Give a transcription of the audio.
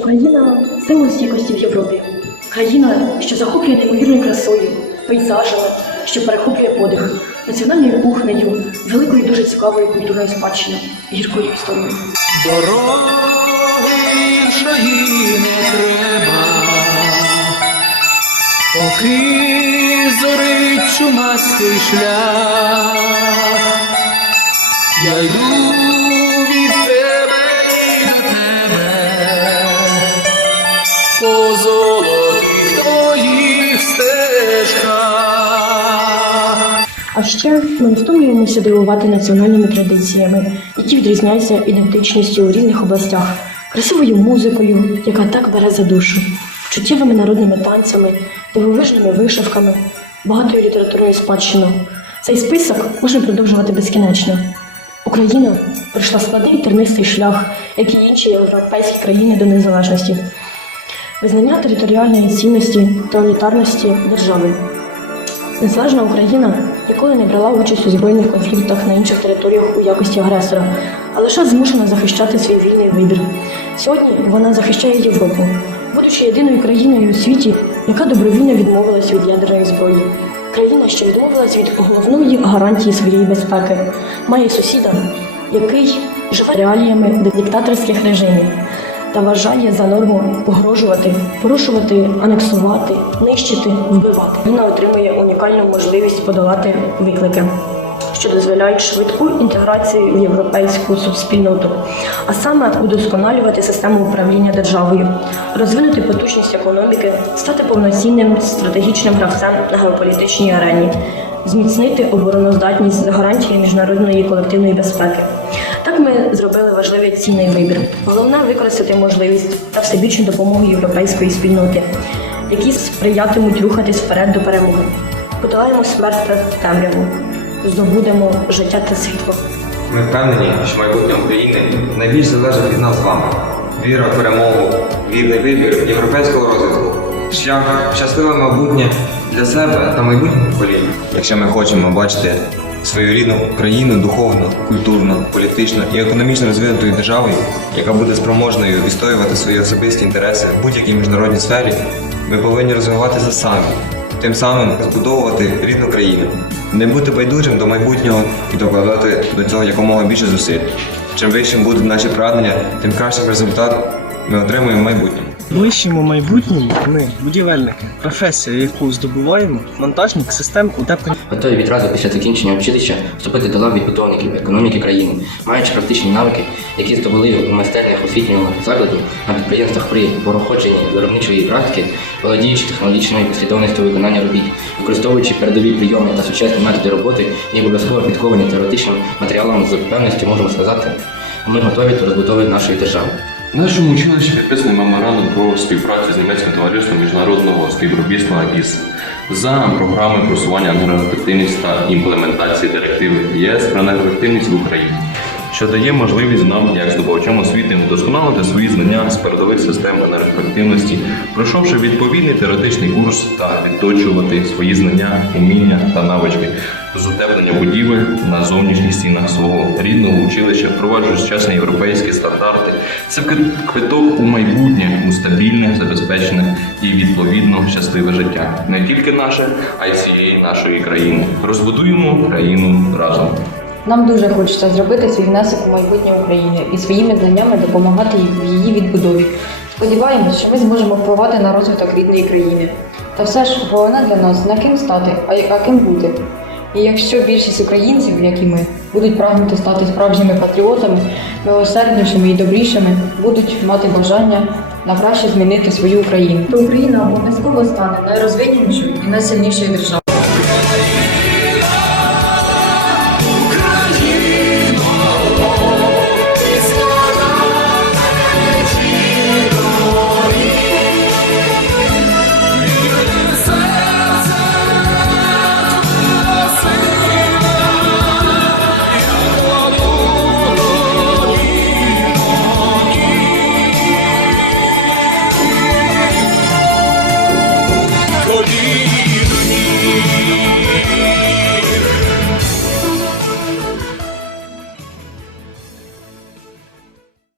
Україна символ стійкості в Європі. Країна, що захоплює неймовірною красою, пейзажами, що перехоплює подих, національною кухнею, великою дуже цікавою культурною спадщиною, гіркою історією. Дороги іншої не треба, поки зорить чумастий шлях, я йду А ще ми не втомлюємося дивувати національними традиціями, які відрізняються ідентичністю у різних областях, красивою музикою, яка так бере за душу, чуттєвими народними танцями, дивовижними вишивками, багатою літературною спадщиною. Цей список можна продовжувати безкінечно. Україна пройшла складний тернистий шлях, як і інші європейські країни до незалежності, визнання територіальної цінності та унітарності держави. Незалежна Україна ніколи не брала участь у збройних конфліктах на інших територіях у якості агресора, а лише змушена захищати свій вільний вибір. Сьогодні вона захищає Європу, будучи єдиною країною у світі, яка добровільно відмовилась від ядерної зброї. Країна, що відмовилась від головної гарантії своєї безпеки, має сусіда, який живе реаліями диктаторських режимів та вважає за норму погрожувати, порушувати, анексувати, нищити, вбивати. Вона отримує унікальну можливість подолати виклики, що дозволяють швидку інтеграцію в європейську суспільноту, а саме удосконалювати систему управління державою, розвинути потужність економіки, стати повноцінним стратегічним гравцем на геополітичній арені, зміцнити обороноздатність за гарантії міжнародної колективної безпеки. Ми зробили важливий цінний вибір. Головне використати можливість та всебічну допомогу європейської спільноти, які сприятимуть рухатись вперед до перемоги. Подолаємо смерть та темряву, здобудемо життя та світло. Ми впевнені, що майбутнє України найбільш залежить від нас з вами. Віра в перемогу, вірний вибір європейського розвитку, шлях щасливе майбутнє для себе та майбутніх поколінь. Якщо ми хочемо бачити свою рідну країну духовно, культурно, політично і економічно розвинутою державою, яка буде спроможною відстоювати свої особисті інтереси в будь-якій міжнародній сфері, ми повинні розвиватися самі, тим самим збудовувати рідну країну, не бути байдужим до майбутнього і докладати до цього якомога більше зусиль. Чим вищим будуть наші прагнення, тим кращим результат ми отримуємо в майбутньому. В ближчому майбутньому ми будівельники, професія, яку здобуваємо, монтажник систем утеплення. Готові відразу після закінчення училища вступити до лав відбудовників економіки країни, маючи практичні навики, які здобули у майстернях освітнього закладу на підприємствах при проходженні виробничої практики, володіючи технологічною послідовністю виконання робіт, використовуючи передові прийоми та сучасні методи роботи і обов'язково підковані теоретичним матеріалом з певністю можемо сказати, ми готові до розбудови нашої держави. В нашому училищі підписаний меморандум про співпрацю з німецьким товариством міжнародного співробітства із за програми просування енергоефективності та імплементації директиви ЄС про енергоефективність в Україні, що дає можливість нам, як здобувачам освіти, вдосконалити свої знання з передових систем енергоефективності, пройшовши відповідний теоретичний курс та відточувати свої знання, уміння та навички з утеплення будівель на зовнішніх стінах свого рідного училища, впроваджують сучасні європейські стандарти. Це квиток у майбутнє, у стабільне, забезпечене і відповідно щасливе життя. Не тільки наше, а й всієї нашої країни. Розбудуємо країну разом. Нам дуже хочеться зробити свій внесок у майбутнє України і своїми знаннями допомагати їй в її відбудові. Сподіваємось, що ми зможемо впливати на розвиток рідної країни. Та все ж головне для нас не ким стати, а а ким бути. І якщо більшість українців, як і ми, будуть прагнути стати справжніми патріотами, милосерднішими і добрішими, будуть мати бажання на краще змінити свою Україну. то Україна обов'язково стане найрозвиненішою і найсильнішою державою.